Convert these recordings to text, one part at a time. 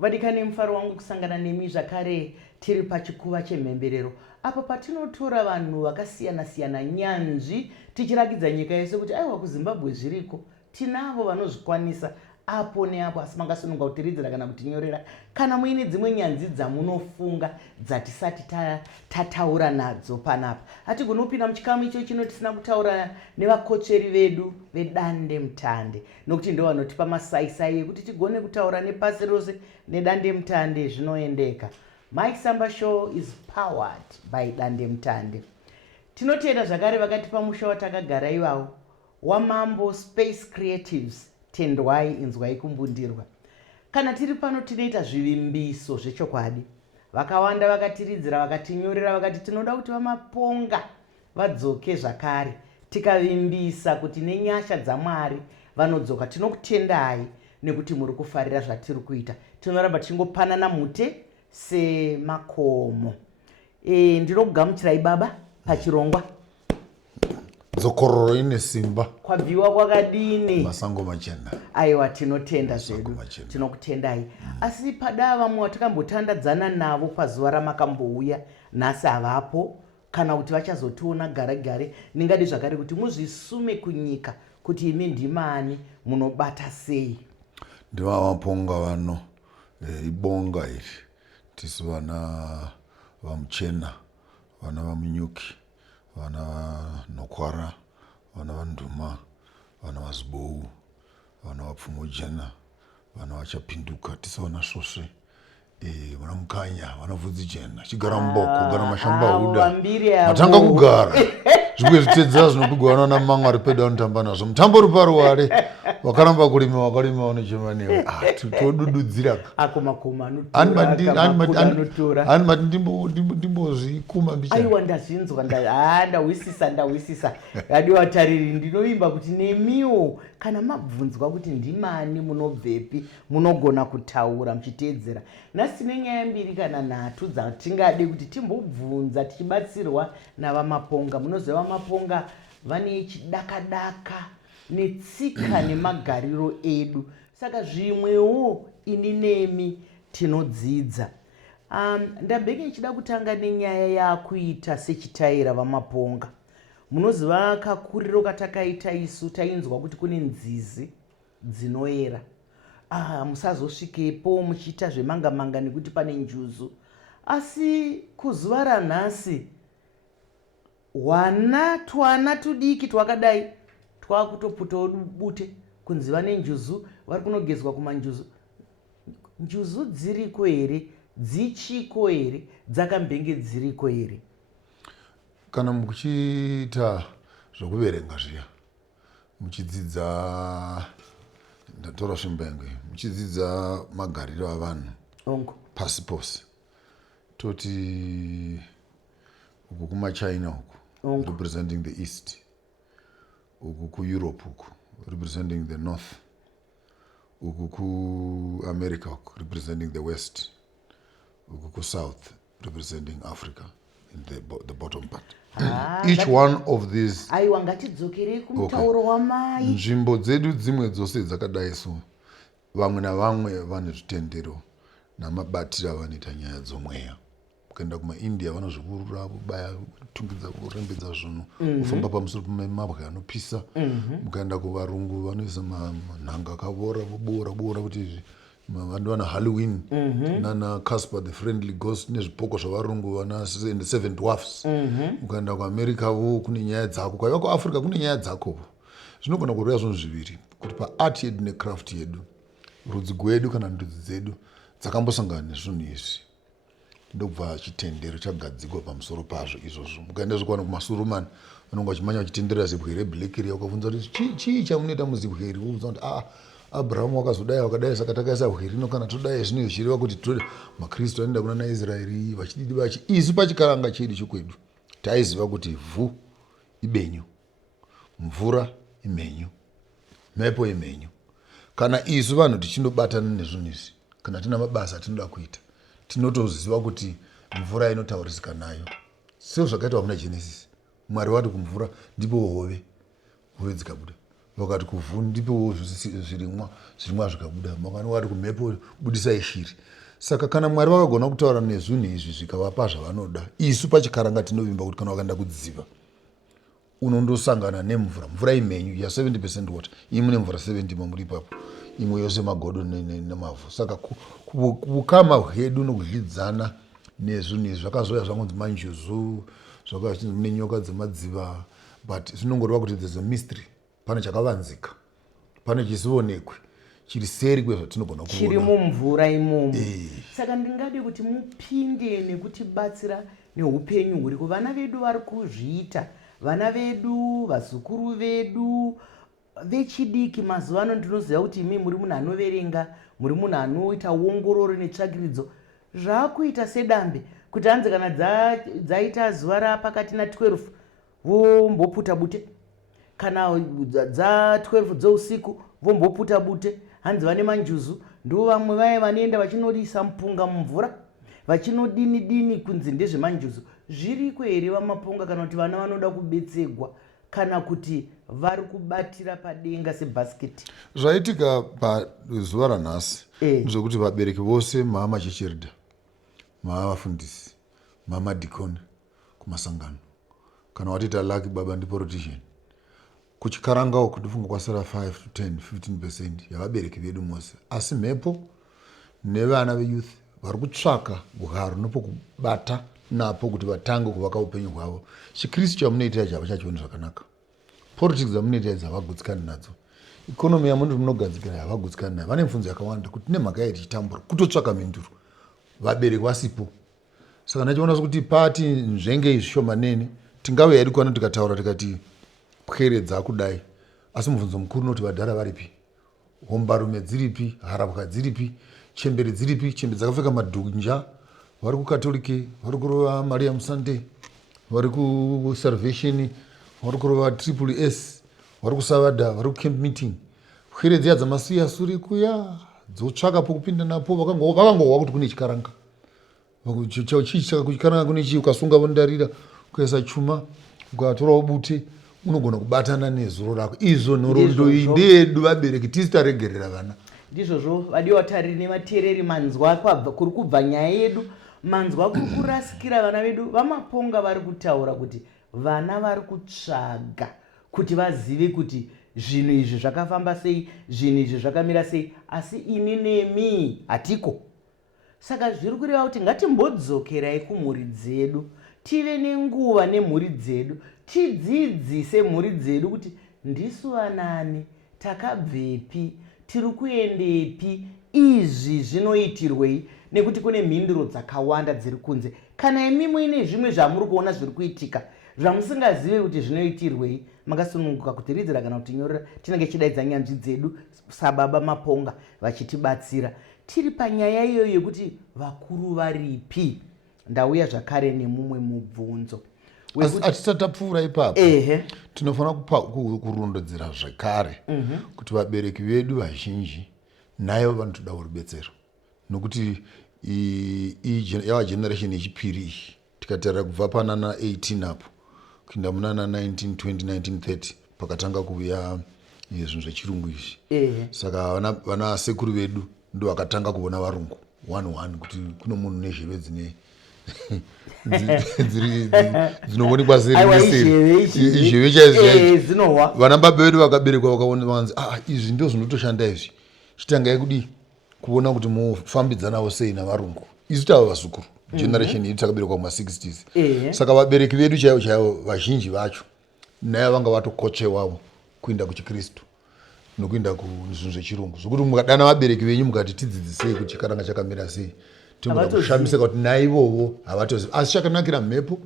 Vadikani mufaro wangu kusangana nemi zvakare tiri pachikuva chemhemberero apo patinotora vanhu vakasiyana-siyana nyanzvi tichirakidza nyika yese kuti aiwa kuZimbabwe zviriko tinavo vanozvikwanisa apo neapo asi mangasununga kutiridzira kana kutinyorera kana muine dzimwe nyanzvi dzamunofunga dzatisati tataura nadzo panapa. Hatigoni kupinda muchikamu icho chino tisina kutaura nevakotsveri vedu vedande mutande nokuti ndo vanotipa masaisai ekuti tigone kutaura nepasi rose nedande mutande zvinoendeka. Mike Samba Show is powered by dande mutande. Tinotenda zvakare vakatipa musha watakagara iwawo waMambo Space Creatives. Tendwai inzwai kumbundirwa. Kana tiri pano tinoita zvivimbiso zvechokwadi. Vakawanda vakatiridzira vakatinyorera vakati tinoda kuti vaMaponga vadzoke zvakare tikavimbisa kuti nenyasha dzaMwari vanodzoka. Tinokutendai nekuti muri kufarira zvatiri kuita. Tinoramba tichingopanana mute semakomo. Ndinokugamuchirai baba pachirongwa. Dzokororo ine simba. Kwabviwa kwakadini. Masango machena. Aiwa tinotenda zvedu. Tinokutendai. Asi pada vamwe vatakambotandadzana navo pazuva ramakambouya nhasi havapo kana kuti vachazotiona gare gare. Ndingadi zvakare kuti muzvisume kunyika kuti imi ndimani munobata sei. Ndivamaponga vano ibonga iri. Tisi vana vamuchena, vana vamunyuki, vana vanokwara, vana vanduma, vana vazibou, vana vapfumojena, vana vachapinduka, tisi vana svosve, vana mukanya, vana vhudzi jena, chigara mboko, kugara mashamba huda, matanga kugara. Zvimwe zvitedza zvinopigwa vana namamwe ari pedo vanotamba nazvo. Mutambo uri paruware wakaramba kurima wakarima unochemanewe. Todududzira. Akumakoma anotora. Ani mati ndimbozvikuma mbichana. Aiwa ndazvinzwa ndawisisa. Yadiwa tariri ndinoimba kuti nemiwo kana mabvunzwa kuti ndimani munobvepi munogona kutaura muchiteedzera. Nhasi nenyaya mbiri kana nhatu dzatingade kuti timbobvunza tichibatsirwa navaMaponga. Munoziva vaMaponga vane chidakadaka netsika nemagariro edu. Saka zvimwewo ini nemi tinodzidza. Ndabheke nchida kutanga nenyaya yakuita sechitaira vaMaponga. Munoziva kakuriro katakaita isu tainzwa kuti kune nzizi dzinoera. Musazosvikepo muchiita zvemanga-manga nekuti pane njuzu. Asi kuzuva ranhasi twana tudiki twakadai twakutoputawo bute kunzi vane njuzu vari kunogezwa kumanjuzu. Njuzu dziriko here? Dzichiko here? Dzakambenge dziriko here? Kana muchiita zvokuverenga zviya muchidzidza ndatora svimbengwe muchidzidza magariro avanhu pasi pose toti uku kumaChina uku representing the east, uku kuEurope uku representing the north, uku kuAmerica uku representing the west, uku kuSouth representing Africa in the bottom part. Each one of these aiwa ngatidzokere kumutauro wamai. Nzvimbo dzedu dzimwe dzose dzakadai so vamwe navamwe vane zvitendero namabatiro avanoita nyaya dzomweya. Ukaenda kumaIndia vanozvikurura kubaya kutungidza kurembedza zvinhu kufamba pamusoro pemabwe anopisa. Mukaenda kuvarungu vanoisa manhanga akavora voboora kuti vanhu vana Halloween nana Casper the Friendly Ghost nezvipoko zvavarungu vana Seven Dwarfs. Ukaenda kuAmerica vo kune nyaya dzako, kwaiva kuAfrica kune nyaya dzako. Zvinogona kureva zvinhu zviviri kuti paart yedu necraft yedu rudzi rwedu kana ndudzi dzedu dzakambosangana nezvinhu izvi. Ndobva chitendero chagadzikwa pamusoro pazvo izvozvo. Mukaenda zvikwana kumaSurumani vanonga vachimanya vachitenderera zibwe rebhileki riya ukabvunza kuti chii chamunoita muzibwe iri vobvunza kuti Abraham wakazodai wakadai saka takaisa bwe rino kana todai zvinhu zvichireva kuti maKristu anoenda kuna naIsraeri vachididi isu pachikaranga chedu chokwedu taiziva kuti vhu ibenyu, mvura imenyu, mhepo imenyu. Kana isu vanhu tichindobatana nezvinhu izvi kana tina mabasa atinoda kuita tinotoziva kuti mvura inotaurisika nayo. Sezvo zvakaitwa kuna Genesis. Mwari wati kumvura ndipo hove dzikabuda. vakati kuvhu ndipewo zvirimwa zvikabuda, makani wati kumhepo budisai shiri. Saka kana Mwari vakagona kutaura nezvinhu izvi zvikavapa zvavanoda, isu pachikaranga tinovimba kuti kana wakaenda kudziva unondosangana nemvura, mvura imhenyu ya 70% water, imwe nemvura 70 mamuri ipapo, imwe yose magodo nemavhu. Saka kukama hwedu nokuzvidzana nezvinhu izvi zvakazoya zvangonzi manjuzu, zvakazvinzi nenyoka dzemadziva, but zvinongoreva kuti there's a mystery, pane chakavanzika, pane chisionekwe chiri seri kwezvatinogona kuona, chiri mumvura imomo. Saka ndingade kuti mupinde nekutibatsira neupenyu huriko vana vedu vari kuzviita, vana vedu, vazukuru vedu vechidiki mazuva ano. Ndinoziva kuti imi muri munhu anoverenga, muri munhu anoita ongororo netsvagiridzo. Zvaakuita sedambe kuti hanzi kana dzaita zuva rapakati na12 vomboputa bute, kana dza12 dzousiku vomboputa bute. Hanzi vane manjuzu, ndo vamwe vaye vanoenda vachinodisa mupunga mumvura, vachinodini kunzi ndezvemanjuzu. Zviriko here vamapunga, kana kuti vana vanoda kubetsegwa, kana kuti vari kubatira padenga sebhasiketi? Zvaitika pazuva ranhasi ndezvekuti vabereki vose, maamachecherida, maavafundisi, maamadhikoni kumasangano, kana watita laki baba ndipolitician, kuchikaranga uku ndifunga kwasara 5 to 10 15% yavabereki vedu mose. Asi mhepo nevana veyouth vari kutsvaka hwaro nepokubata napo kuti vatange kuvaka upenyu hwavo. Chikristu chamunoitira chava chachioni zvakanaka, politics dzamunoitira idzi havagutsikani nadzo, ikonomi yamunoti munogadzikira havagutsikani nayo. Vane mfunzo yakawanda kuti nemhaka yaiti chitambura kutotsvaka mhinduro, vabereki vasipo. Saka ndachiona sokuti pati nzvenge izvishomanene tingave yadi kuwana tikataura tikati pweredza kudai, asi mubvunzo mukuru noti vadhara varipi, hombarume dziripi, harapwa dziripi, chembere dziripi, chembe dzakapfeka madhunja, vari kukatolike, vari kurova Maria Musande, vari kusalvation, vari kurova Triple S, vari kusavadha, vari kucamp meeting. Pwere dziya dzamasiya suri kuya dzotsvaka pokupinda napo, vakangohwa kuti kune chikaranga, chichaka kuchikaranga kune chii, ukasunga vondarira ukaisa chuma ukatorawo bute, unogona kubatana nezuro rako. Izvo nhoroondo iyi ndeyedu vabereki, tisi taregerera vana. Ndizvozvo vadiwa tariri nemateereri, manzwa kuri kubva nyaya yedu, manzwa kuri kurasikira vana vedu. Vamaponga vari kutaura kuti vana vari kutsvaga kuti vazive kuti zvinhu izvi zvakafamba sei, zvinhu izvi zvakamira sei, asi ini nemi hatiko. Saka zviri kureva kuti ngatimbodzokerai kumhuri dzedu, tive nenguva nemhuri dzedu, tidzidzise mhuri dzedu kuti ndisu vanani, takabvepi, tiri kuendepi, izvi zvinoitirwei, nekuti kune mhinduro dzakawanda dziri kunze. Kana imi muine zvimwe zvamuri kuona zviri kuitika zvamusingazive kuti zvinoitirwei, makasununguka kutiridzira kana kutinyorera, tinenge chidaidza nyanzvi dzedu sababa maponga vachitibatsira. Tiri panyaya iyoyo yekuti vakuru varipi. Ndauya zvakare nemumwe mubvunzo atisatapfuura ipapo, tinofanira kurondedzera zvakare kuti vabereki vedu vazhinji nayo vanotoda rubetsero, nokuti yava generation yechipiri iyi, tikatarira kubva panana 18 apo kuenda munana 1920 1930 pakatanga kuuya zvinhu zvechirungu izvi. Saka vana sekuru vedu ndo vakatanga kuona varungu 1 kuti kuno munhu nezheve dzine dzinoonekwa izheve chaizvo. Vana baba vedu vakaberekwa vakaona vanzi izvi ndio zvinotoshanda izvi, chitangai kudi kuona kuti mufambidzanawo sei navarungu. Isu tava vazukuru, generation yedu takaberekwa kuma60s. Saka vabereki vedu chaivo chaivo vazhinji vacho nayo vanga vatokotsvewavo kuenda kuchikristu nokuenda kuzvinhu zvechirungu, zvokuti mukadana vabereki venyu mukati tidzidzisei kuti chikaranga chakamira sei, tinogona kushamisika kuti naivovo havatozivi. Asi chakanakira mhepo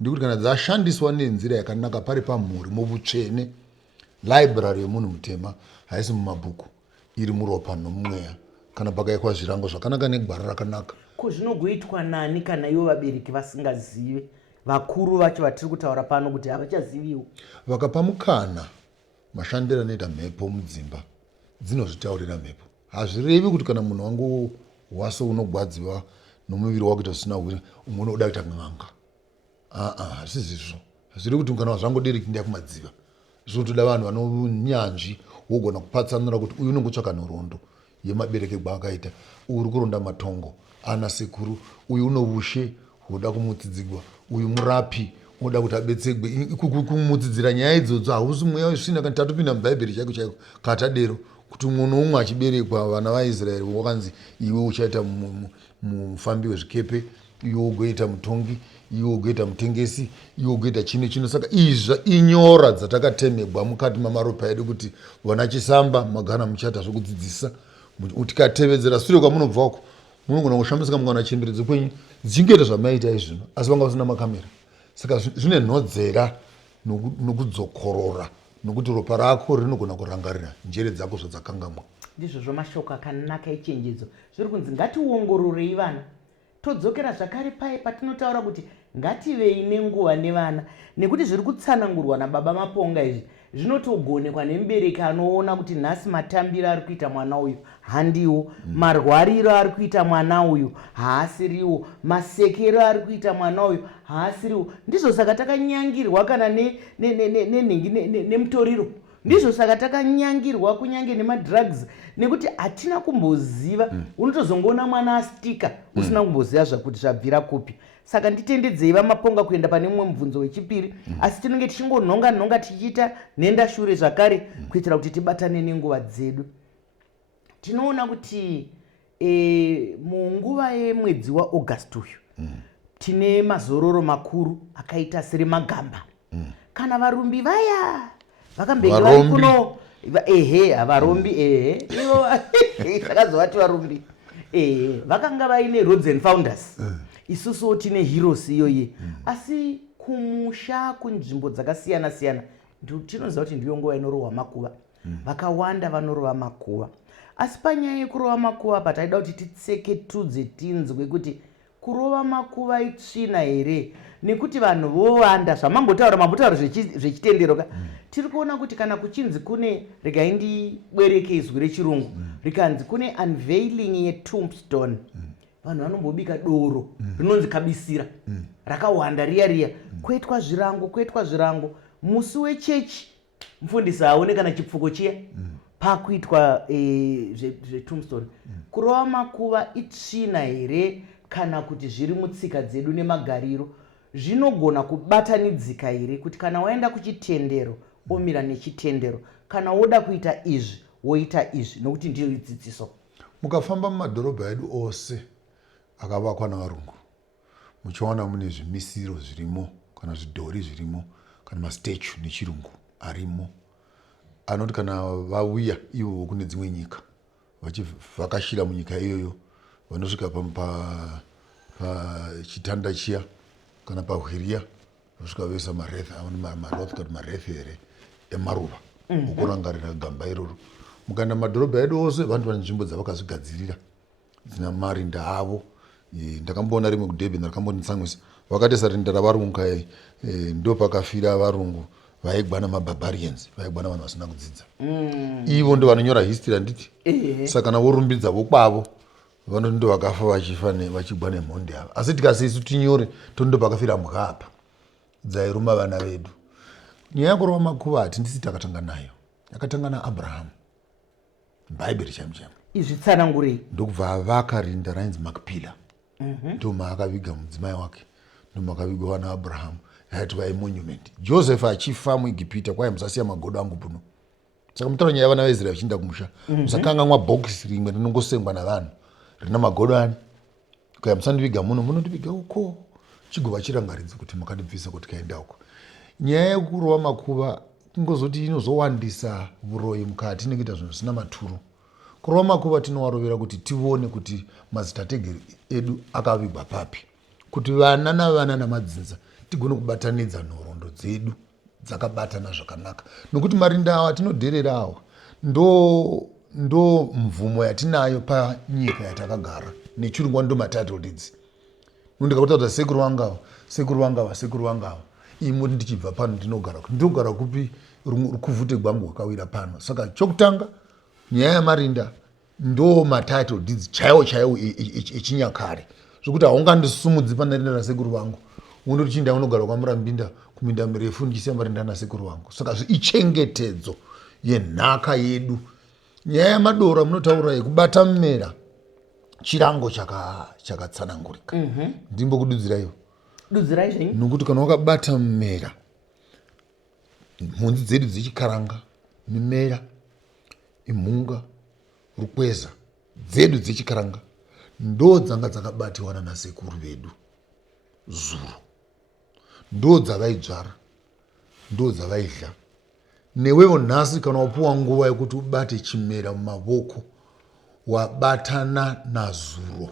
ndikuti kana dzashandiswa nenzira yakanaka pari pamhuri muvutsvene, library yemunhu mutema haisi mumabhuku, iri muropa nomumweya, kana pakaikwa zvirango zvakanaka negwara rakanaka. Ko zvinogoitwa nani kana ivo vabereki vasingazive, vakuru vacho vatiri kutaura pano kuti havachaziviwo? Vakapa mukana mashandiro anoita mhepo mudzimba dzinozvitaurira mhepo. Hazvirevi kuti kana munhu wangu waso unogwadziwa nomuviri wako kuti usina huri umwe unoda kuita n'anga. Hazvisi izvo. Hazviri kuti kana zvangodereki ndaya kumadziva. zvotoda vanhu vano unyanzvi wogona kupatsanura kuti uyu unongotsvaka nhoroondo yemaberekegwa akaita, uyu uri kuronda matongo ana sekuru, uyu uno ushe hunoda kumutsidzigwa, uyu murapi unoda kuti abetsegwe. Kumutsidzira nyaya idzodzo hausi mweya wesvina kana tatopinda mubhaibheri chaiko chaiko katadero kuti umwe noumwe achiberekwa vana vaisraeri wakanzi iwe uchaita mufambi wezvikepe, iwe ugoita mutongi, iwe ugoita mutengesi, iwe ugoita chino chino. Saka izva inyora dzatakatemegwa mukati mamaropa edu kuti vana chisamba magana muchaita zvokudzidzisa. Tikatevedzera sure kwamunobva uko munogona kushambisika mukana chimbiredzo kwenyu dzichingoita zvamaita izvino asi vanga vasina makamera. Saka zvine nhodzera nokudzokorora nokuti ropa rako rinogona kurangarira njere dzako zvadzakangamwa. Ndizvozvo mashoko akanaka echenjedzo zviri kunzi ngationgororei vana, todzokera zvakare paye patinotaura kuti ngativei nenguva nevana, nekuti zviri kutsanangurwa nababa Maponga izvi zvinotogonekwa nemubereki anoona kuti nhasi matambiro ari kuita mwana uyu handiwo, marwariro ari kuita mwana uyu haasiriwo, masekero ari kuita mwana uyu haasiriwo. Ndizvo saka takanyangirwa kana nenhengi nemutoriro, ndizvo saka takanyangirwa kunyange nemadrugs, nekuti hatina kumboziva. Unotozongoona mwana astika usina kumboziva zvakuti zvabvira kupi. Saka nditendedzei vaMaponga kuenda pane mumwe mubvunzo wechipiri, asi tinenge tichingonhonga tichiita nhenda shure zvakare kuitira kuti tibatane nenguva dzedu. Tinoona kuti munguva yemwedzi waAugust uyu tine mazororo makuru akaita seremagamba. Kana varumbi vaya vakambenge vari kuno varombi ivo takazovati varumbi vakanga vaine roads and founders, isusuwo tine heroes iyoye. Asi kumusha kunzvimbo dzakasiyana siyana tinoziva kuti ndiyo nguva inorohwa makuva, vakawanda vanorova makuva. Asi panyaya yekurova makuva apa taida kuti titseketudze tinzwe kuti kurova makuva itsvina here, nekuti vanhu vowanda zvamambotaura mambotaura zvechitendero ka. Tiri kuona kuti kana kuchinzi kune, regai ndibwereke izwi rechirungu, rikanzi kune unveiling yetombstone, vanhu vanombobika doro rinonzi kabisira rakawanda riya kweitwa zvirango musi wechechi mufundisi aone kana chipfuko chiya pakuitwa zvetombstone. Kurova makuva itsvina here kana kuti zviri mutsika dzedu nemagariro? Zvinogona kubatanidzika here kuti kana waenda kuchitendero omira nechitendero, kana woda kuita izvi woita izvi, nokuti ndiyo idzidziso. Mukafamba mumadhorobha edu ose akavakwa navarungu muchiwana mune zvimisiro zvirimo kana zvidhori zvirimo kana mastatue nechirungu arimo, anoti kana vauya ivo kune dzimwe nyika vachivhakashira munyika iyoyo vanosvika pachitanda chiya kana pahwiriya vasvika vesa marethi here emaruva okurangarira gamba iroro. Mukaenda madhorobha edu ose vantu vane nzvimbo dzavakazvigadzirira dzina marinda avo. Ndakamboona rimwe kuDurban rakambonditsamwisa, vakati sarinda ravarungu ndo pakafira varungu vaigwa namabarbarians, vaigwa navanhu vasina kudzidza. Ivo ndo vanonyora history handiti. Saka kana vorumbidza vokwavo vanoti ndo vakafa vachigwa nemhonde ava. Asi tikasiisu tinyore tondo pakafira mhuka apa dzairuma vana vedu. Nyaya yekurova makuva hatindisi takatanga nayo, yakatanga naAbraham, bhaibheri chaimo. Izvi tsanangurei. Ndokubva avaka rinda rainzi Makipila, ndo maakaviga mudzimai wake, ndo makavigwa vana Abrahamu, yaiti vai monument. Joseph achifa muIgipita kwai musasiya magodo angu puno. Saka mutaura nyaya yavana vaIsraeri vachienda kumusha, musakanganwa bhokisi rimwe rinongosengwa navanhu rina magodo ani, kaya musandiviga muno, munondiviga uko, chigova chirangaridza kuti makandibvisa kuti kaenda uko. Nyaya yekurova makuva kungozoti inozowandisa uroyi mukati nekuita zvinhu zvisina maturo. Kurova makuva tinowarovera kuti tione kuti madzitateguru edu akavigwa papi, kuti vana navana namadzinza tigone kubatanidza nhoroondo dzedu dzakabatana zvakanaka, nokuti marinda awa tinodherera awa ndo mvumo yatinayo panyika yatakagara. Nechirungu ndo matitle deeds. Ndikakutaudza sekuru vangava imo ndichibva pano ndinogara kupi, kuvhute gwangu wakawira pano. Saka chokutanga nyaya yamarinda ndo matitle deeds chaiwo echinyakare, zvokuti haungandisumudzi pane rinda rasekuru vangu undoti chinda unogara kwaMurambinda kuminda mirefu ndichisiya marenda nasekuru wangu. Saka ichengetedzo yenhaka yedu. Nyaya yamadora munotaura yekubata mmera chirango chakatsanangurika. Ndimbokududziraiwo. Dudzirai zvenyu. Nokuti kana wakabata mmera, mhunzi dzedu dzechikaranga, mimera, imhunga, rukweza dzedu dzechikaranga ndo dzanga dzakabatiwana nasekuru vedu zuro. Ndo dzavaidzvara, ndo dzavaidya. Newewo nhasi kana wapuwa nguva yekuti ubate chimera mumavoko, wabatana nazuro,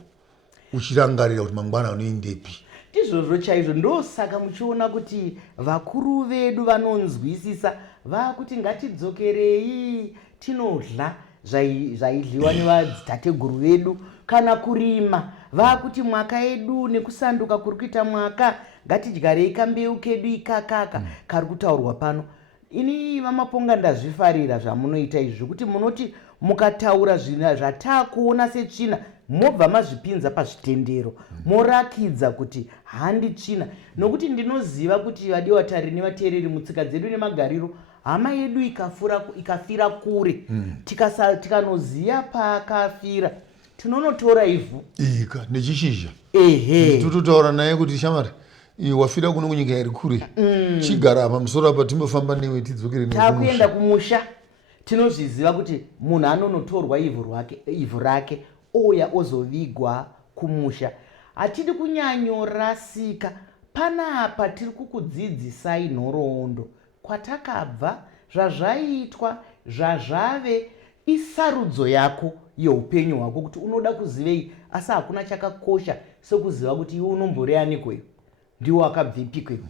uchirangarira kuti mangwana unoendepi. Ndizvozvo chaizvo. Ndosaka muchiona kuti vakuru vedu vanonzwisisa vakuti ngatidzokerei tinodla zvaidliwa nevadzitateguru vedu. Kana kurima vakuti mwaka yedu nekusanduka kuri kuita mwaka ngatidyarei kambeu kedu ikakaka kari kutaurwa pano. Ini vamaponga ndazvifarira zvamunoita izvi zvokuti munoti mukataura zvatakuona setsvina mobva mazvipinza pazvitendero morakidza kuti handi tsvina. Nokuti ndinoziva kuti vadiwatari nevateereri mutsika dzedu nemagariro hama yedu ikafira kure tikanoziya paakafira tinonotora ivhu ika nechishizha. Ehe. Tototaura naye kuti shamari wafira kuno kunyika iri kure, chigara apa musoro apa timbofamba newe tidzokere takuenda kumusha. Tinozviziva kuti munhu anonotorwa ivhu rake ouya ozovigwa kumusha. Hatidi kunyanyorasika panapa tiri kukudzidzisai nhoroondo kwatakabva, zvazvaitwa, zvazvave, isarudzo yako yeupenyu hwako kuti unoda kuzivei, asi hakuna chakakosha sekuziva kuti iwe unomboreani kweyo, ndiwo wakabvipi kweyo.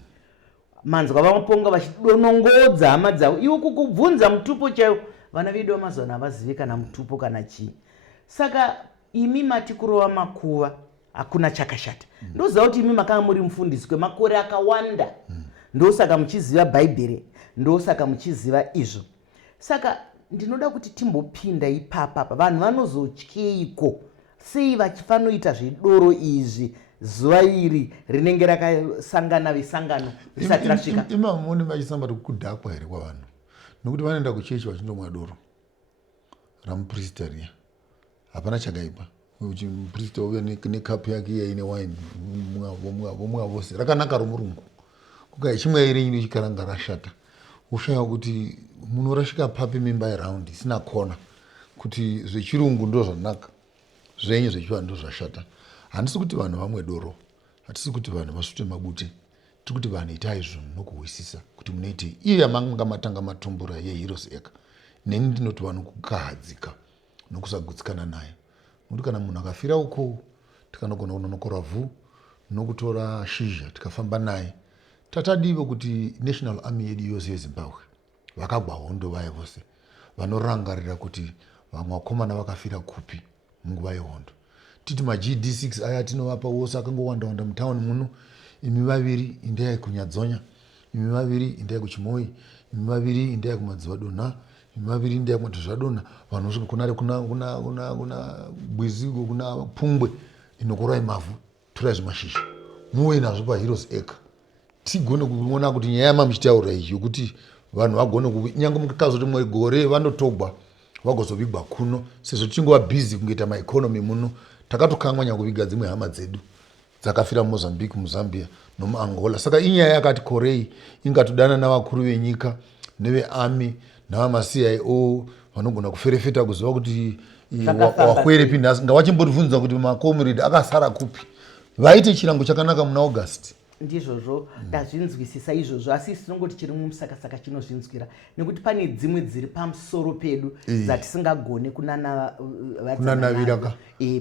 Manzwa vamaponga vachidonongodza hama dzavo, iwe kukubvunza mutupo chaiwo. Vana vedu vamazuva havazivi kana mutupo kana chii. Saka imi mati kurova makuva hakuna chakashata. Ndoziva kuti imi makanga muri mufundisi kwemakore akawanda. Ndosaka muchiziva Bhaibheri, ndosaka muchiziva izvo. Saka ndinoda kuti timbopinda ipapa. Vanhu vanozotyeiko sei vachifanoita zvedoro izvi zuva iri rinenge rakasangana vesangano risati rasvika? Imamoni vachisamba kuti kudhakwa here kwavanhu, nokuti vanoenda kuchechi vachindomwa doro ramuprista riya. Hapana chakaipa kuti muprista uve nekapu yake iya ine waini vomwa vose, rakanaka romurungu. Kukai chimwe iri ino chikaranga rashata, ushaya kuti munorasvika papi mimba yeraundi isina kona, kuti zvechirungu ndo zvanaka, zvenyu zvechivanhu ndo zvashata. Handisi kuti vanhu vamwe doro, hatisi kuti vanhu vasvute mabute, tiri kuti vanhu itai zvinhu nokuhwisisa kuti munoitei. Iyo yamanga matanga matumbura yeHeroes Acre, neni ndinoti vanhu kukahadzika nokusagutsikana nayo. Nokuti kana munhu akafira uko, tikanogona kunonokora vhu nokutora shizha tikafamba naye. Tatadiwe kuti National Army yedu yose yeZimbabwe vakagwa hondo vaya vose vanorangarira kuti vamwe vakomana vakafira kupi munguva yehondo. Titi maGD6 aya tinovapa wose akangowanda mutauni muno. Imi vaviri indai kuNyadzonya, imi vaviri indai kuChimoi, imi vaviri indai kuMadzivadonha, imi vaviri indai kuMadzivadonha. Vanhu vasvika kuna Bwizigo, kuna Pungwe, inokorai mavhu, torai zvimashizha muve nazvo paHeroes Acre. Tigone kuona kuti nyaya mamuchitaura izvi yokuti vanhu vagone nyange mukazoti mwe gore vanotogwa vagozovigwa kuno, sezvo tingova bhizi kungoita maekonomi muno. Takatokamwa nyakuviga dzimwe hama dzedu dzakafira Mozambique, muZambia nomuAngola. Saka inyaya yakati korei ingatodana navakuru venyika nevearmy navamaCIO vanogona kuferefeta kuziva kuti wakwerepi nhasi. Ngavachimbotivhunza kuti makomrade akasara kupi, vaite chirango chakanaka muna August. Ndizvozvo ndazvinzwisisa izvozvo, asi tinongoti chiri mumusakasaka chinozvinzwira nekuti pane dzimwe dziri pamusoro pedu dzatisingagone kunanaviraka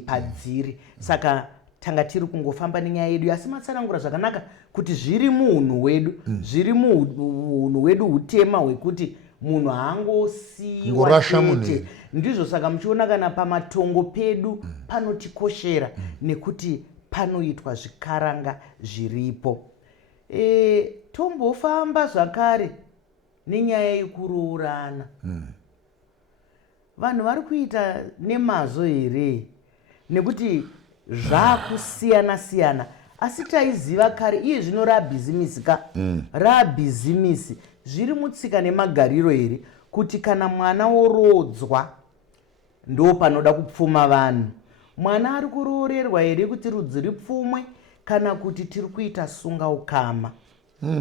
padziri. Saka tanga tiri kungofamba nenyaya yedu, asi matsanangura zvakanaka kuti zviri muunhu wedu, zviri muunhu wedu hutema hwekuti munhu haangosiyiwa chete. Ndizvo saka muchiona kana pamatongo pedu panotikoshera nekuti panoitwa zvikaranga zviripo. Tombofamba zvakare nenyaya yekuroorana. Vanhu vari kuita nemazvo here? Nekuti zvakusiyana siyana, asi taiziva kare iye zvino rabhizimisi rabhizimisi zviri mutsika nemagariro here kuti kana mwana worodzwa ndo panoda kupfuma vanhu. Mwana ari kuroorerwa here kuti rudzi ripfumwe kana kuti tiri kuita sunga ukama?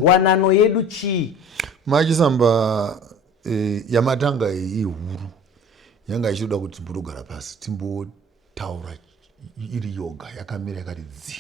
Wanano yedu chii? Machisamba yamatanga ihuru yanga ichida kuti timbogara pasi timbotaura iri yoga yakamira yakati dzi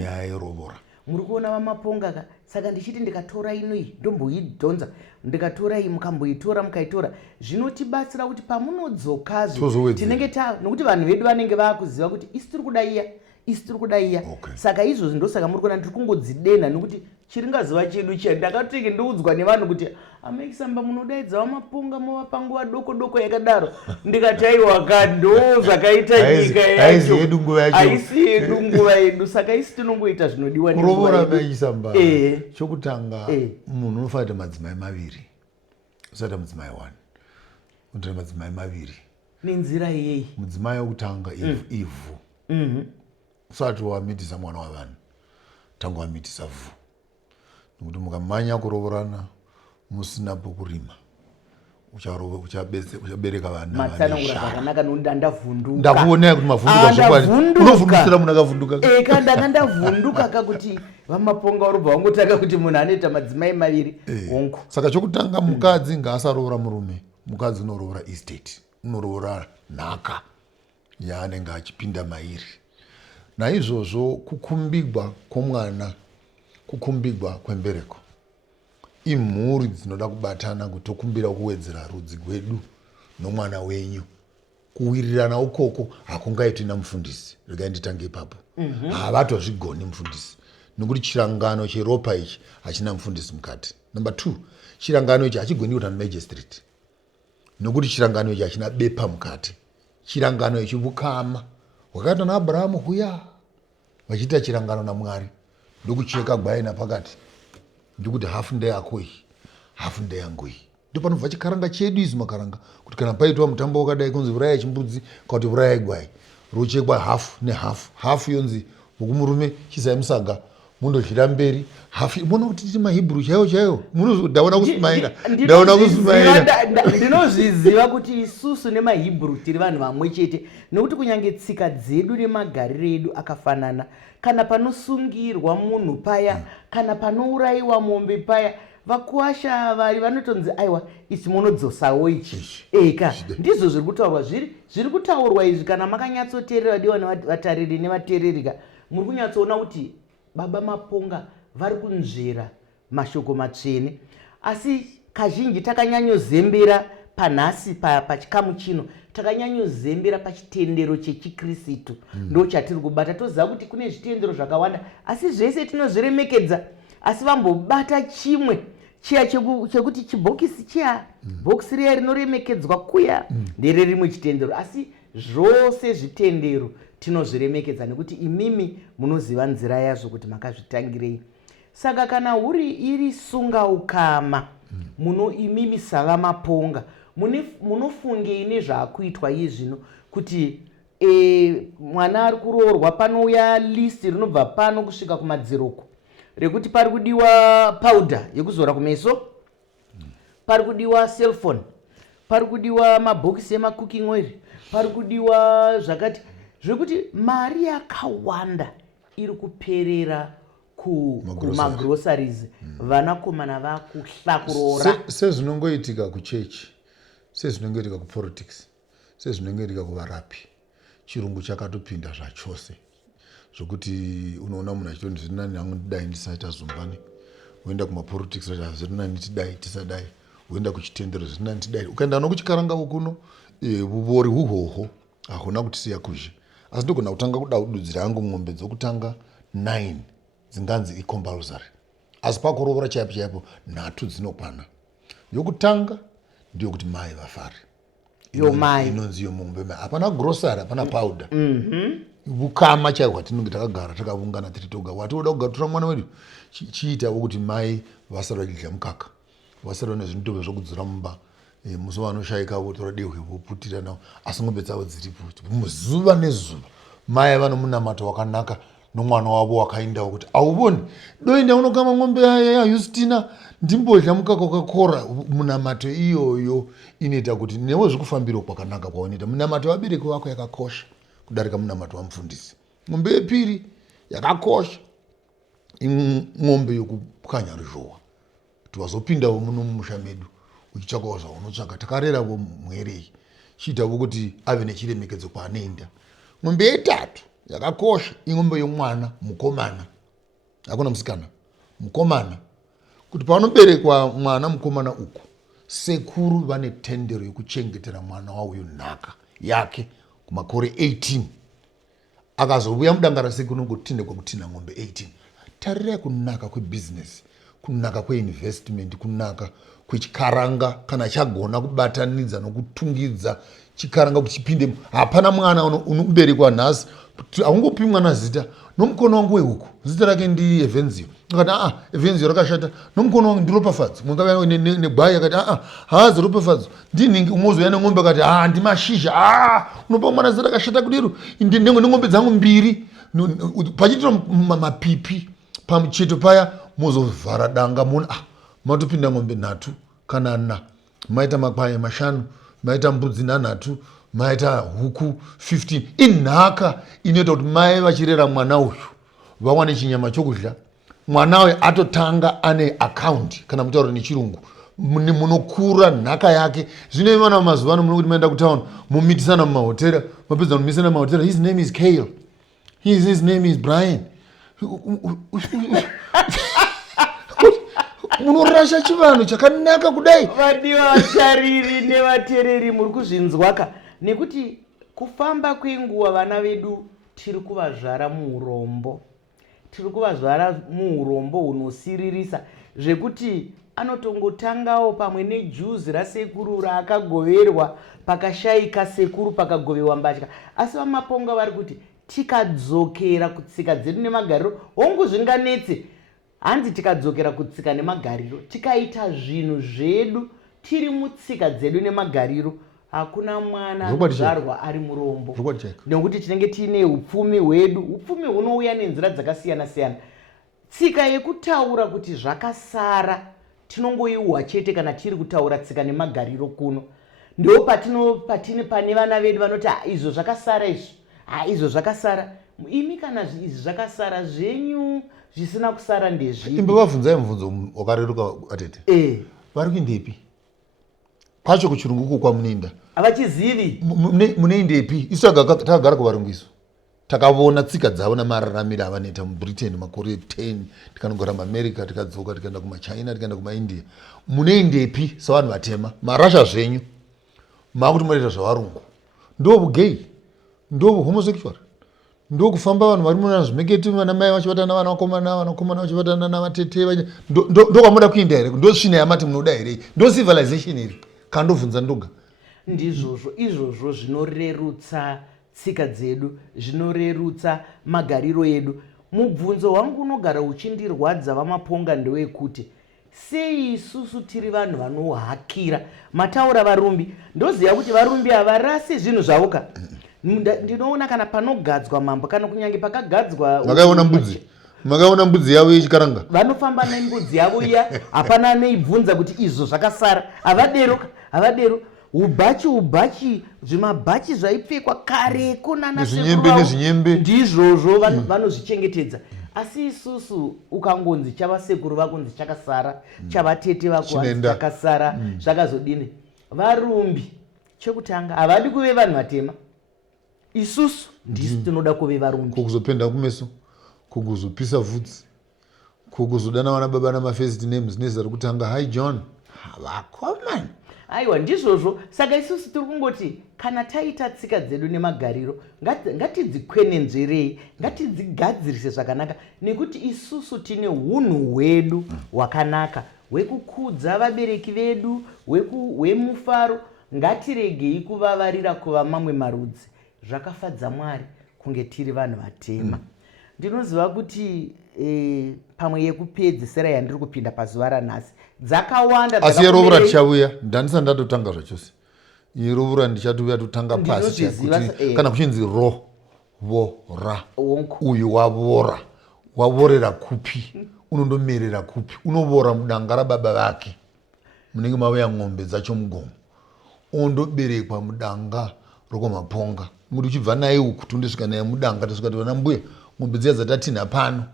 nyaya yerovora. Muri kuona vamaponga saka ndichiti ndikatora inoi ndomboidhonza ndikatora iyi mukamboitora mukaitora zvinotibatsira kuti pamunodzokazve tinenge nokuti vanhu vedu vanenge vakuziva kuti isi tiri kuda iya isi tiri kuda iya. Saka izvozvi ndosaka muri kuona tiri kungodzidenha nokuti chiringazuva chedu chiya ndakatenge ndoudzwa nevanhu kuti Amaisamba munodaidza vamaponga mova panguva doko doko yakadaro ndikati aiwa ndo zvakaita nyika yacho haisi yedu nguva yedu saka isi tinongoita zvinodiwa kurovora Maisamba. Chokutanga munhu unofanira madzimai maviri usati mudzimai 1 unofanira madzimai maviri nenzira iyeyi. mudzimai wekutanga ivhu usati wamitisa mwana wavanhu tanga wamitisa vhu nokuti mukamanya kurovorana musina pokurima uchabereka vana matsanangura zvakanaka nokuti andavhunduka ndakuonera kuti mavhunduka unovhundusira munhu akavhunduka ndanga ndavhunduka kakuti vamaponga urobva wangotaka kuti munhu anoita madzimai maviri hongu. Saka chokutanga mukadzi ngaasaroora murume, mukadzi unorovora estate, unorovora nhaka yaanenge achipinda mairi. Naizvozvo kukumbigwa kwomwana, kukumbigwa kwembereko imhuri dzinoda kubatana kuti tokumbira kuwedzera rudzi rwedu nomwana wenyu. Kuwirirana ukoko hakungaitwi namufundisi. Regai nditange ipapo. Havatozvigoni mufundisi nokuti chirangano cheropa ichi hachina mufundisi mukati. Number 2, chirangano ichi hachigoni kuita magistrate nokuti chirangano ichi hachina bepa mukati. Chirangano ichi ukama hwakaita naAbhurahamu huya vachiita chirangano naMwari ndokucheka gwai napakati ndikuti hafu ndeyako iyi hafu ndeyangu iyi. Ndipo panobva chikaranga chedu izi makaranga kuti kana paitwa mutambo wakadai kunzi urayai chimbudzi kuti urayai gwai rochekwa hafu nehafu. Hafu yonzi wokumurume chizai musaga mundochira mberi hafu. Mona kuti titi maHebrew chaiwo chaiwo ndaona kusumaira ndinozviziva kuti isusu nemaHebrew tiri vanhu vamwe chete nokuti kunyange tsika dzedu nemagariro edu akafanana. Kana panosungirwa munhu paya kana panourayiwa mombe paya vakuwasha vari vanotonzi aiwa ichi munodzosawo ichi eka ndizvo zviri kutaurwa zviri kutaurwa izvi. Kana makanyatsoteerera diwa nevatariri nevateererika muri kunyatsoona kuti baba maponga vari kunzvera mashoko matsvene, asi kazhinji takanyanyozembera panhasi pachikamu chino takanyanyozembera pachitendero chechikristu ndo chatiri kubata. Toziva kuti kune zvitendero zvakawanda asi zvese tinozviremekedza asi vambobata chimwe chiya chekuti chibhokisi chiya bhokisi riya rinoremekedzwa kuya ndere rimwe chitendero asi zvose zvitendero tinozviremekedza nekuti imimi munoziva nzira yazvo kuti makazvitangirei. Saka kana iri sunga ukama muno imimi sava maponga munofungei nezvaakuitwa iye zvino kuti mwana ari kuroorwa panouya listi rinobva pano kusvika kumadziroko rekuti pari kudiwa powder yekuzora kumeso, pari kudiwa cellphone, pari kudiwa mabhokisi emaCooking oil, pari kudiwa zvakati zvekuti mari yakawanda iri kuperera kumagroceries. Vanakomana vakuhlakuroora sezvinongoitika kuchechi, sezvinongoitika kupolitics, sezvinongoitika kuvarapi. Chirungu chakatopinda zvachose zvokuti unoona munhu achitoti zvirinani hangu ndidai ndisaita zumbani, uenda kumapolitics zvirinani tidai tisadai, uenda kuchitendero zvirinani tidai. Ukaenda nokuchikaranga kuno vuvori huhoho hakuna kutisiya kuzhe. Asi ndogona kutanga kuda kududzira hangu ng'ombe dzokutanga 9 dzinganzi icompulsory, asi pakurovora chaipo chaipo 3 dzinokwana. Yokutanga ndiyokuti mai vafare, yomai inonzi yomombe mai. Hapana grocery, hapana powder. Ukama chaihwo tinenge takagara takaungana tiri toga. Watoda kugatura mwana wedu chiitawo kuti mai vasara chidya mukaka, vasara nezvinotobve zvokudzura mumba. Musi vanoshaika votora dehwe voputira nawo, asi ng'ombe dzavo dziripo. Muzuva nezuva mai vanomunamata wakanaka nomwana wavo wakaendawo kuti auvoni doenda unokama ng'ombe yaJustina ndimbodya mukaka wakakora. Munamato iyoyo inoita kuti newe zvikufambiro kwakanaka kwaunoita. Munamato wabereki wako yakakosha kudarika munamato wamufundisi. Ng'ombe yepiri yakakosha ing'ombe yokupwanya ruzhowa. Kuti wazopindawo muno mumusha medu uchitsvakawo zvaunotsvaka. Takareravo mwerei chiitavo kuti ave nechiremekedzo kwaanoenda. Ng'ombe yetatu yakakosha ing'ombe yomwana mukomana, hakuna musikana, mukomana. Kuti panoberekwa mwana mukomana uku, sekuru vane tendero yekuchengetera mwana wauyu nhaka yake kumakore 18. Akazouya mudanga rasekuru nongotinde kwakutina ng'ombe 18. Tarirai kunaka kwebusiness, kunaka kweinvestment, kunaka kwechikaranga kana chagona kubatanidza nokutungidza chikaranga kuti chipinde. Hapana mwana unoberekwa nhasi haungopi mwana zita nomukono wangu wehuku zita rake ndi Evenzio. Akati Evenzio rakashata. Nomukono wangu ndiropafadzo. Mwangava negwai akati haazi ropafadzo. Ndiningi umozoya neng'ombe akati ndimashizha. Unopa mwana zita rakashata kudero. Neng'ombe dzangu mbiri. Pachitiro mapipi pamucheto paya mozovhara danga mona matopinda ng'ombe 3 kana 4. Maita makwai 5, maita mbudzi 3, maita huku 15. Inhaka inoita kuti mai vachirera mwana uyu vawane chinyama chokudya. Mwana uyu atotanga ane account kana mutauro nechirungu munokura nhaka yake. Zvino vana vamazuva ano munokuti maenda kutauni mumitisana mumahotera, mapedza mumisana mumahotera. His name is Kale, his name is Brian. Munorasha chivanhu chakanaka kudai. Vadiwa vatariri nevatereri muri kuzvinzwaka nekuti kufamba kwenguva vana vedu tiri kuvazvara muurombo. Tiri kuvazvara muurombo hunosiririsa zvekuti anotongotangawo pamwe nejuzi rasekuru raakagoverwa pakashayika sekuru pakagovewa mbatya. Asi vamaponga vari kuti tikadzokera kutsika dzedu nemagariro hongu zvinganetse. Hanzi tikadzokera kutsika nemagariro tikaita zvinhu zvedu tiri mutsika dzedu nemagariro hakuna mwana anozvarwa ari murombo. Nekuti tinenge tiine upfumi hwedu. Upfumi hunouya nenzira dzakasiyana siyana. Tsika yekutaura kuti zvakasara tinongoiuhwa chete kana tiri kutaura tsika nemagariro kuno. Ndo pane vana vedu vanoti izvo zvakasara izvi, izvo zvakasara. Imi kana izvi zvakasara zvenyu zvisina kusara ndezvipi? Imbovabvunzai mubvunzo wakareruka atete. Vari kuendepi? Kwacho kuchirungu kwamunoenda havachizivi. Munoendepi? Isu takagara kuvarungu isu takavona tsika dzavo namararamiro avanoita muBritain makore 10. Tikanogara muAmerica, tikadzoka tikaenda kumachina, tikaenda kumaindia. Munoendepi savanhu vatema? Marasha zvenyu makuti munoita zvavarungu. Ndo bugei, ndo homosexual, ndo kufamba vanhu vari muna zvimeketi, vana mai vachivatana navana vakomana, vanakomana vachivatana navatete. Ndo kwamunoda kuenda here? Ndo svina yamati munoda here? Ndo civilization here? Kandobvunza ndoga. Ndizvozvo izvozvo zvinorerutsa tsika dzedu, zvinorerutsa magariro edu. Mubvunzo wangu unogara uchindirwadza vamaponga ndewekuti sei isusu tiri vanhu vanohakira mataura varumbi. Ndoziva kuti varumbi havarasi zvinhu zvavoka. Ndinoona kana panogadzwa mambo kana kunyange pakagadzwa. Makaona mbudzi yavo yechikaranga vanofamba nembudzi yavo iya. Hapana anoibvunza kuti izvo zvakasara. Havadero. Ubachi zvimabhachi zvaipfekwa kareko nezvinyembe ndizvozvo vanozvichengetedza. Asi isusu ukangonzi chavasekuru vakonzi chakasara, chavatete vako chakasara, zvakazodini? Varumbi chekutanga havadi kuve vanhu vatema. Isusu ndisi tinoda kuve varumbi. Kukuzopenda kumeso, kukuzopisa vhudzi, kukuzodana vana baba namafirst names nezita rekutanga. Hi John, vakomana. Aiwa ndizvozvo. Saka isusu tiri kungoti kana taita tsika dzedu nemagariro ngatidzikwenenzverei, ngatidzigadzirise zvakanaka, nekuti isusu tine hunhu hwedu hwakanaka hwekukudza vabereki vedu, hwemufaro. Ngatiregei kuvavarira kuva mamwe marudzi. Zvakafadza Mwari kunge tiri vanhu vatema. Ndinoziva kuti pamwe yekupedzisira yandiri kupinda pazuva ranhasi dzakawanda. Asi yerovura tichauya, ndandisa ndatotanga zvachose. Yerovura ndichatouya totanga pasi kuti kana kuchinzi vora Wonku. uyu wavora wavorera kupi unondomerera kupi unovora mudanga rababa vake munenge mauya ng'ombe dzacho mugomo ondoberekwa mudanga rokwamaponga kuti uchibva naye uku tondosvika naye mudanga tosvika tivana mbuya ng'ombe dziya dzatatinha pano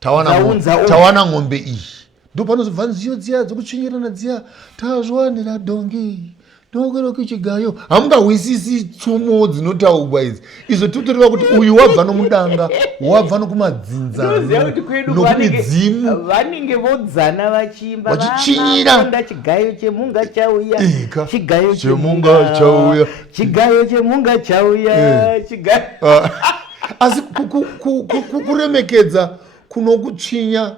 tawana ng'ombe iyi ndo panozobva nziyo dziya dzokutsvinyirana dziya tazwanira dhongi ndokwera kuchigayo hamungahwisisi tsumo dzinotaurwa idzi izvo tinotoreva kuti uyu wabva nomudanga wabva nokumadzinzano nokumidzimu vanenge vodzana vachiimba vachichinyira chigayo chemunga chauya Ika. chigayo Chemunga chauya. chigayo chemunga chauya chigayo asi kuremekedza kunokutsvinya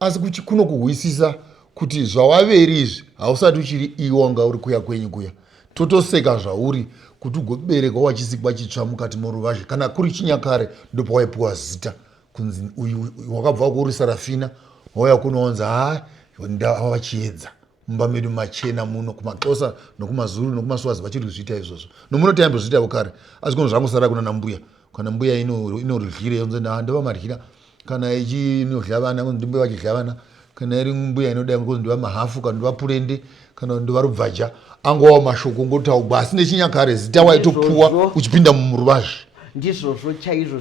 asi kunokuhwisisa kuti zvawaveri izvi hausati uchiri iwe wanga uri kuya kwenyu kuya totoseka zvauri kuti ugoberekwa wachisikwa chitsva mukati moruvazhe kana kuri chinyakare ndopawaipiwa zita kunzi uyu wakabva kuri sarafina wauya kunoonza ndava vachiedza mumba medu machena muno kumaxosa nokumazulu nokumaswazi vachiri kuzviita izvozvo nomunotaimbozviitavo kare asi kuno zvangosara kuna nambuya kana mbuya inoryire yonzi ndava maryira kana ichinodya vana ndimbuya vachidya vana kana iri mbuya inodai kuti ndiva mahafu kana ndiva purende kana ndiva rubvaja angovawo mashoko ngotaugwa asi nechinyakare zita waitopuwa uchipinda muruvazhe ndizvozvo chaizvo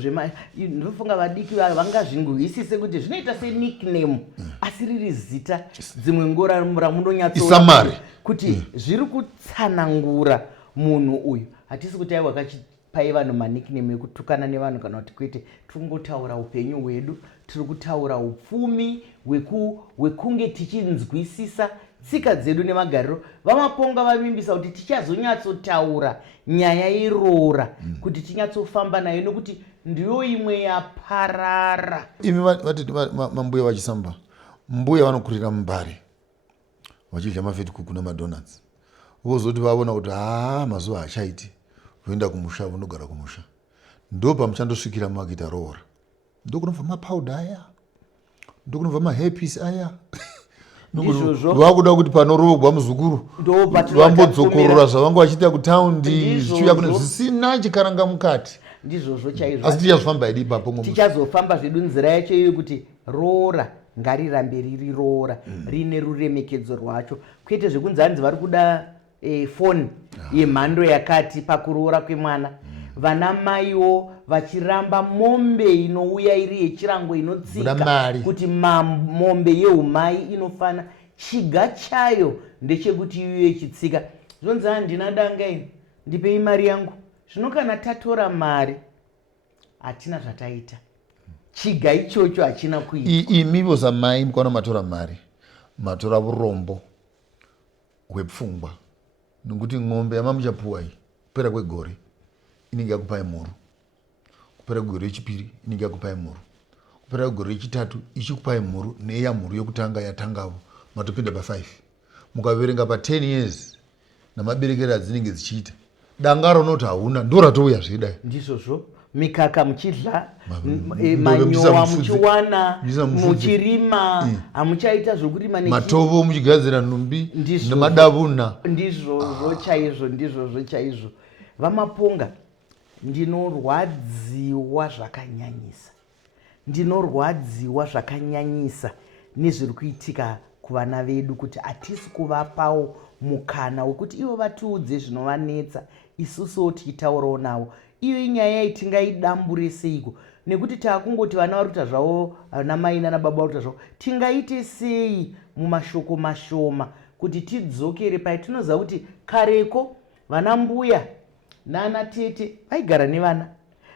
ndofunga vadiki vangazvingohwisise kuti zvinoita senickname asi riri zita dzimwe ngora ramunonyatsoisamari kuti zviri kutsanangura munhu uyu hatisi kuti aiwa kachipai vanhu manickname ekutukana nevanhu kana kuti kwete tiringotaura upenyu hwedu tiri kutaura upfumi hwekunge tichinzwisisa tsika dzedu nemagariro vamaponga vavimbisa kuti tichazonyatsotaura nyaya irora kuti tinyatsofamba nayo nokuti ndiyo imwe yaparara imi vatiti mambuya vachisamba mbuya vanokurira mubhari vachidya mafetikuku nemadonuts vozoti vavona kuti mazuva hachaiti voenda kumusha vonogara kumusha ndo pamuchandosvikira mumakuita roora ndokunobva mapauda aya ndokunobva mahepisi aya vakuda kuti panorovogwa muzukuru vambodzokorora zvavanga vachiita kutaundi zvichiuya kune zvisina chikaranga mukati ndizvozvo chaizvo asi tichazofamba idi ipapo tichazofamba zvedu nzira yacho iyo kuti roora ngarirambe riri roora rine ruremekedzo rwacho kwete zvekunzi hanzi vari kuda foni yemhando yakati pakuroora kwemwana vana maiwo vachiramba mombe inouya iri yechirango inotsika kuti mombe yeumai inofana chiga chayo ndechekuti iuye ichitsika zvonzi handina danga ini ndipei mari yangu zvino kana tatora mari hatina zvataita chiga ichocho hachina kuita imivo samai mukaona matora mari matora urombo hwepfungwa nokuti ng'ombe yamamuchapuwa iyi kupera kwegore inenge yakupai mhuru kupera kwegore rechipiri inenge yakupai mhuru kupera kwegore rechitatu ichikupai mhuru neya mhuru yokutanga yatangavo matopinda pa5 mukaverenga pa10 years namaberekero adzinenge dzichiita danga ronoti hauna ndo ratouya zvedai ndizvozvo mikaka muchidla manyowa muchiwana muchirima hamuchaita zvokurima matovo muchigadzira nhumbi nemadavuna ndizvozvo chaizvo ndizvozvo chaizvo vamaponga ndinorwadziwa zvakanyanyisa nezviri kuitika kuvana vedu kuti hatisi kuvapawo mukana wekuti ivo vatiudze zvinovanetsa isusuwo tichitaurawo navo iyo inyaya yatingaidambure seiko nekuti taakungoti vana vari kuita zvavo namai nanababa vari kuita zvavo tingaite sei mumashoko mashoma kuti tidzokere paitinoziva kuti kareko vana mbuya nana tete vaigara nevana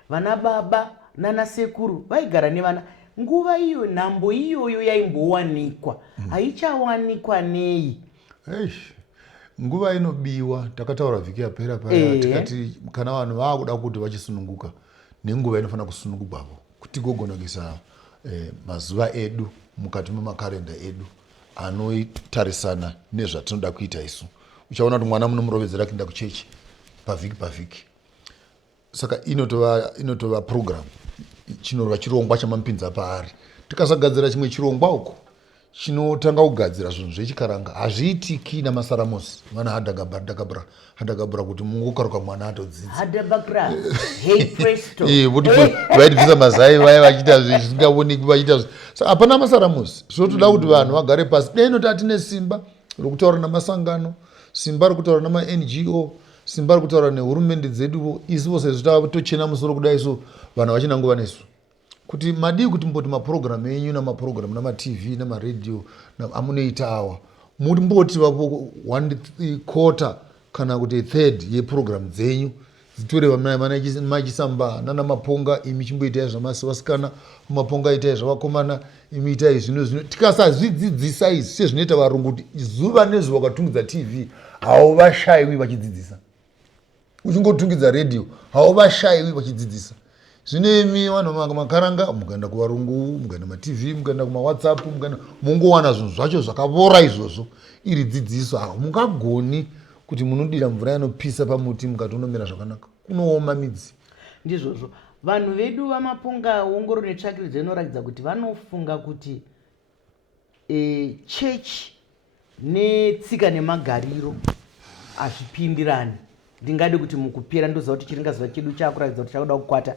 vana baba nana sekuru vaigara nevana nguva iyo nhambo iyoyo yaimbowanikwa haichawanikwa nei nguva inobiwa takataura vhiki yapera paya tikati kana vanhu vakuda kuti vachisununguka nenguva inofanira kusunungugwavo kuti gogonokisa mazuva edu mukati memakarenda edu anotarisana nezvatinoda kuita isu uchaona kuti mwana munomurovedzera kuenda kuchechi pavhiki saka inotova program chinorwa chirongwa chamamupinza paari tikasagadzira chimwe chirongwa uko chinotanga kugadzira zvinhu zvechikaranga hazviitiki namasaramosi vana hadhagabra kuti mungokaruka mwana atodzidza Hadabakra, hey presto. vaitibvisa mazai vaya vachiita zvisingaoneki vachiita hapana masaramosi. So toda kuti vanhu vagare pasi deno tatine simba rokutaura namasangano, simba rokutaura nama-NGO, simba rokutaura nehurumende dzedu isi vose zvitatochena musoro kudai so vanhu vachinangova nesu kuti madii kuti mboti mapurogiramu enyu namapurogiramu namatv namaredhiyo amunoita awa mumboti vapo 1/4 kana kuti 1/3 yepurogiramu dzenyu dzitore machisamba nanamaponga imi chimboitai zvavasikana maponga itai zvavakomana imi itai zvino tikasazvidzidzisa izvi sezvinoita varungu kuti zuva nezuva ukatungidza tv hauvashayiwi vachidzidzisa, uchingotungidza redhiyo hauvashayiwi vachidzidzisa. Zvino imi vanhu makaranga mukaenda kuvarungu, mukaenda matv, mukaenda kumawhatsapp, mungowana zvinhu zvacho zvakavora izvozvo iri dzidziso. Hamungagoni kuti munodira mvura inopisa pamuti mukati unomera zvakanaka, kunooma midzi. Ndizvozvo vanhu vedu vamaponga ongororo netsvakidzo inoratidza kuti vanofunga kuti chechi netsika nemagariro hazvipindirani. Ndingade kuti mukupera ndoziva kuti chiringazuva chedu chakuratidza kuti chakuda kukwata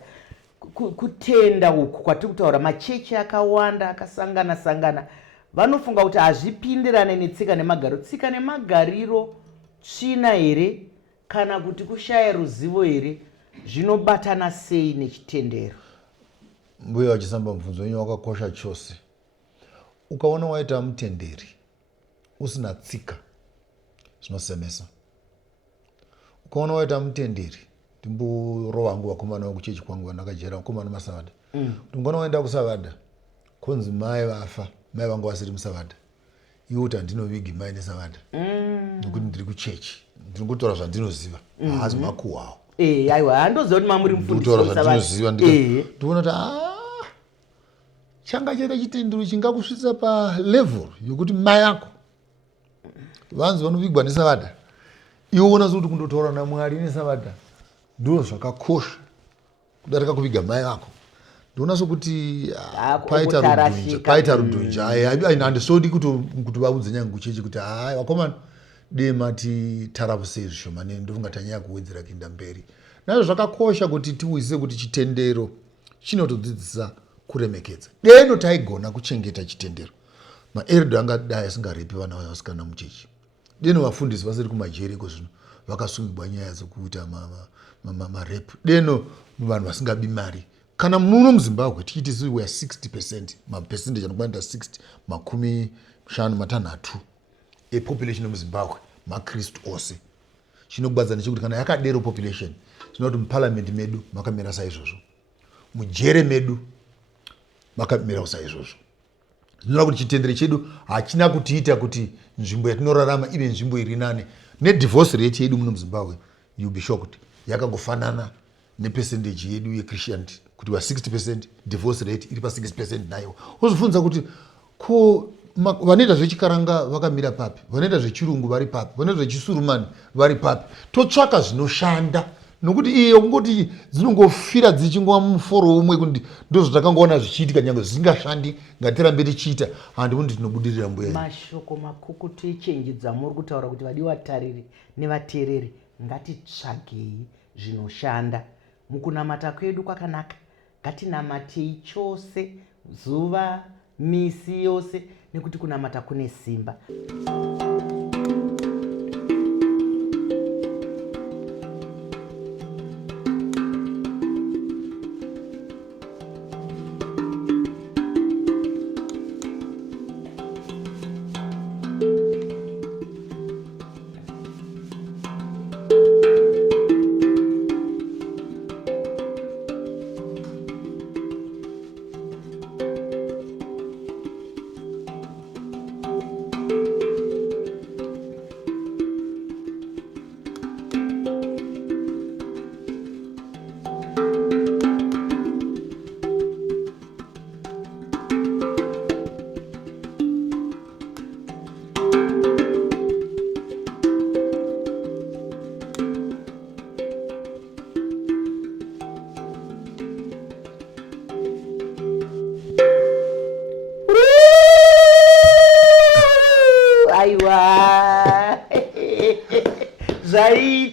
kutenda uku kwatiri kutaura machechi akawanda akasangana vanofunga kuti hazvipindirane netsika nemagariro. Tsika nemagariro tsvina here kana kuti kushaya ruzivo here zvinobatana sei nechitendero? Mbuya wachisamba mubvunzo wenyu wakakosha chose. Ukaona waita mutenderi usina tsika zvinosemesa. Ukaona waita mutenderi timborova hangu vakomana vakuchechi kwangu vandakajera vakomana masavadha tingona waenda kusavadha konzi mai vafa, mai vangu vasiri musavadha, iwe kuti handinovigi mai nesavadha nokuti ndiri kuchechi ndingotaura zvandinoziva haazi makuhwawo. Aiwa handoziva kuti mamuri mufundisi zvandinoziva ndikuona kuti changa chaita chitendero chingakusvitsa palevel yokuti mai ako vanzi vanovigwa nesavadha, iwe unazo kuti kundotaura namwari nesavadha ndo zvakakosha kudarika kuviga mai vako. Ndoona sokuti paita rudhunja handisodi kuti vaudze nyange kuchechi kuti hai vakomana dei mati taravusei zvishomane ndofunga tanyaya kuwedzera kuenda mberi. Nazvo zvakakosha kuti tiwise kuti chitendero chinotodzidzisa kuremekedza. Deno taigona kuchengeta chitendero maeredo angadai asingarepi vana vavasikana muchechi. Deno vafundisi vasiri kumajereko zvino vakasungirwa nyaya dzokuita marepu. Deno vanhu vasingabi mari kana muno muZimbabwe tichiti we are 60% mapercentage anokwanida 60 50 epopulation yemuZimbabwe makristu ose. Chinogwadza nechekuti kana yakadero population zvinoti muparliament medu makamira saizvozvo, mujere medu makamira saizvozvo. Zvinova kuti chitendero chedu hachina kutiita kuti nzvimbo yatinorarama ive nzvimbo iri nane. Nedivorce rate yedu muno muZimbabwe you'll be shocked yakangofanana nepercentage yedu yechristianity kuti wa 60% divorce rate iri pa 6% nayo. Uzofunza kuti ko vanoita zvechikaranga vakamira papi, vanoita zvechirungu vari papi, vanoita zvechisurumani vari papi. Totsvaka zvinoshanda nokuti iyo kungoti dzinongofira dzichingova muforo umwe kuti ndozvatakangoona zvichiitika nyange zvisingashandi ngatirambe tichiita handikuti tinobudirira mbuya. Mashoko makukutu echenji dzamuri kutaura kuti vadiwa tariri nevateereri ngatitsvagei zvinoshanda mukunamata kwedu kwakanaka. Ngatinamatei chose zuva misi yose nekuti kunamata kune simba.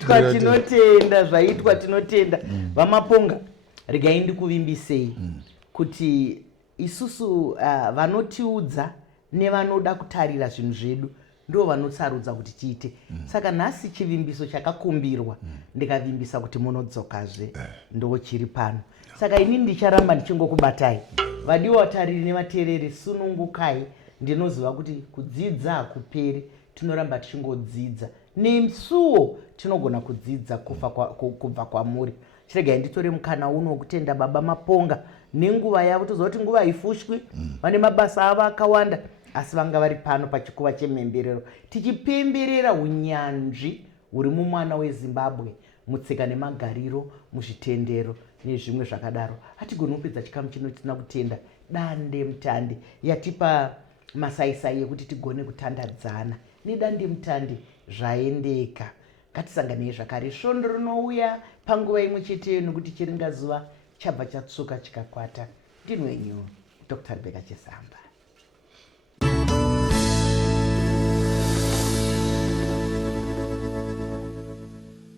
zvaitwa tinotenda, zvaitwa tinotenda. Vamaponga, regai ndikuvimbisei kuti isusu vanotiudza nevanoda kutarira zvinhu zvedu ndo vanotsarudza kuti tiite. Saka nhasi chivimbiso chakakumbirwa ndikavimbisa kuti munodzokazve ndo chiri pano. Saka ini ndicharamba ndichingokubatai. Vadiwa vatariri nevateereri, sunungukai. Ndinoziva kuti kudzidza hakuperi, tinoramba tichingodzidza. Nesuwo tinogona kudzidza kubva kwamuri. Chiregai nditore mukana uno wokutenda Baba Maponga nenguva yavo. Toziva kuti nguva haifushwi, vane mabasa avo akawanda, asi vanga vari pano pachikuva chemhemberero tichipemberera unyanzvi huri mumwana weZimbabwe mutsika nemagariro, muzvitendero nezvimwe zvakadaro. Hatigoni kupedza chikamu chino tisina kutenda dande mutande yatipa masaisai ekuti tigone kutandadzana nedande mutande zvaendeka. Ngatisanganei zvakare, svondo rinouya panguva imwe chete nokuti chiringazuva chabva chatsuka chikakwata. Ndinwenyu Dr. Rebecca Chesamba.